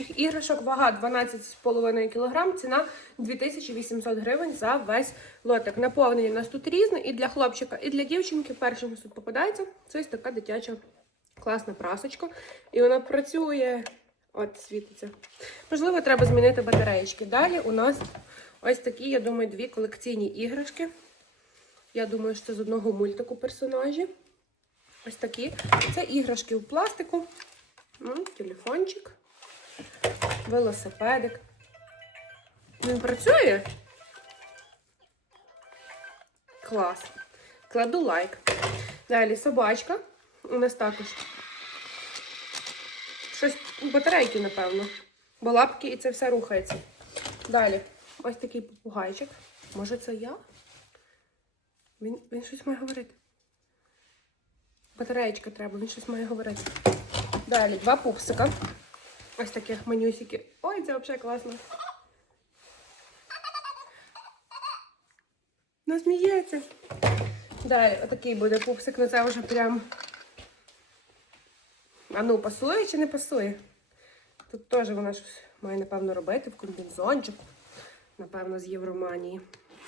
Іграшок вага 12,5 кг, ціна 2800 гривень за весь лотик. Наповнення у нас тут різне і для хлопчика, і для дівчинки. Першим тут попадається, це ось така дитяча класна прасочка. І вона працює, от світиться. Можливо, треба змінити батареєчки. Далі у нас ось такі, я думаю, дві колекційні іграшки. Я думаю, що це з одного мультику персонажі. Ось такі. Це іграшки у пластику. Телефончик велосипедик. Він працює? Клас. Кладу лайк. Далі собачка. У нас також. Щось батарейки, напевно. Бо лапки і це все рухається. Далі. Ось такий попугайчик. Може, це я? Він, він щось має говорити. Батареєчка треба, він щось має говорити. Далі два пупсика. Ось таких манюсики. Ой, це взагалі класно. Ну, сміється. Далі, отакий буде пупсик, ну це вже прям. А ну, пасує чи не пасує? Тут теж вона щось має, напевно, робити в комбінзончику. Напевно, з Євроманії.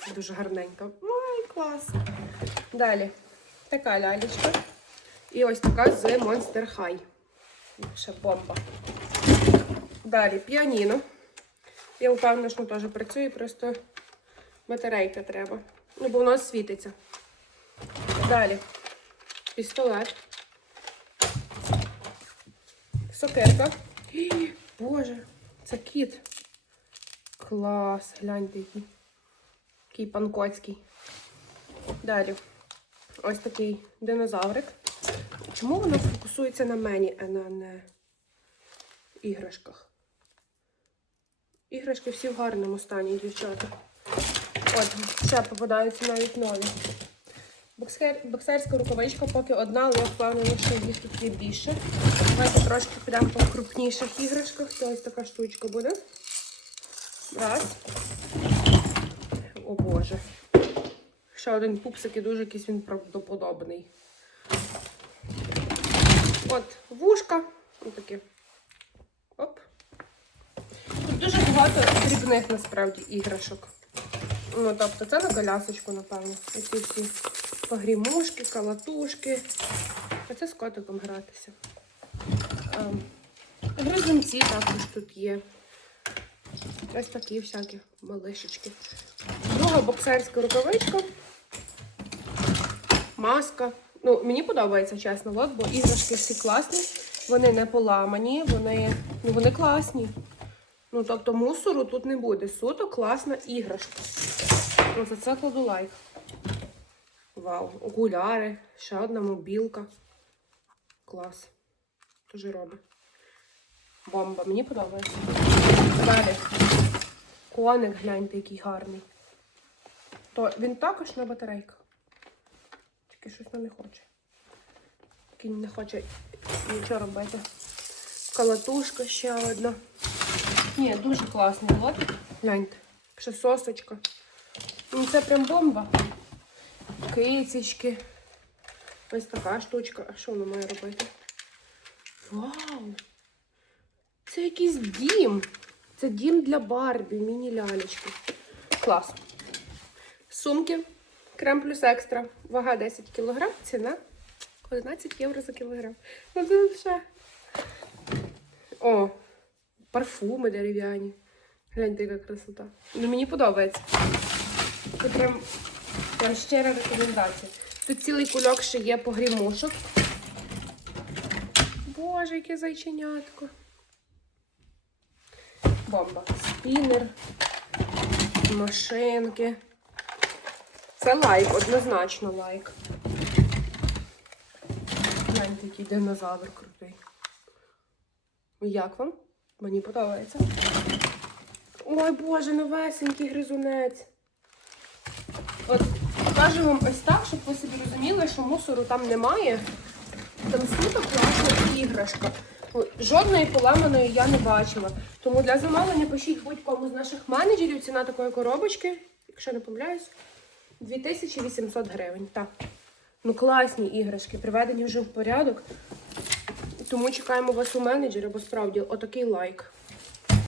Це Дуже гарненько. Ой, клас. Далі. Така лялечка. І ось така з Monster High. Ще бомба. Далі піаніно. Я впевнена, що теж працює, просто батарейка треба. Ну, бо воно світиться. Далі пістолет. Сокирка. Боже, це кіт. Клас, гляньте який. Такий панкоцький. Далі. Ось такий динозаврик. Чому воно фокусується на мені, а на не іграшках? Іграшки всі в гарному стані, дівчата. От, ще попадаються навіть нові. Боксер, боксерська рукавичка, поки одна, але впевнена, що їх тут є більше. Давайте трошки підемо по крупніших іграшках. Це ось така штучка буде. Раз. О Боже. Ще один пупсик і дуже якийсь він правдоподобний. От вушка. Ось таке. Оп. Тут дуже багато дрібних насправді іграшок. Ну, тобто це на колясочку, напевно. Оці всі погрімушки, калатушки. А це з котиком гратися. Гризунці також тут є. Ось такі всякі малишечки. Друга боксерська рукавичка. Маска. Ну, мені подобається, чесно, лот, бо іграшки всі класні. Вони не поламані, вони, ну, вони класні. Ну, тобто мусору тут не буде. Суто класна іграшка. Ну, за це кладу лайк. Вау. Окуляри, ще одна мобілка. Клас. Дуже робить. Бомба, мені подобається. Далі. Коник, гляньте, який гарний. То він також на батарейках. Тільки щось не хоче. Кінь не хоче нічого робити. Калатушка ще одна. Ні, дуже класний лот. Гляньте. Ще сосочка. Ну, це прям бомба. Кицечки. Ось така штучка. А що вона має робити? Вау! Це якийсь дім. Це дім для Барбі, міні-лялечки. Клас. Сумки. Крем плюс екстра. Вага 10 кг, ціна 11 євро за кілограм. Ну це все. О, парфуми дерев'яні. Гляньте, яка красота. Ну, мені подобається. Це прям, прям щира рекомендація. Тут цілий кульок ще є погрімушок. Боже, яке зайченятко. Бомба. Спінер. Машинки. Це лайк, однозначно лайк. Гляньте, який динозавр крутий. Як вам? Мені подобається. Ой, Боже, новесенький гризунець. От покажу вам ось так, щоб ви собі розуміли, що мусору там немає. Там суто класна іграшка. Жодної поламаної я не бачила. Тому для замовлення пишіть будь-кому з наших менеджерів. Ціна такої коробочки, якщо не помиляюсь, 2800 гривень. Так. Ну, класні іграшки, приведені вже в порядок. Тому чекаємо вас у менеджера, бо справді отакий лайк.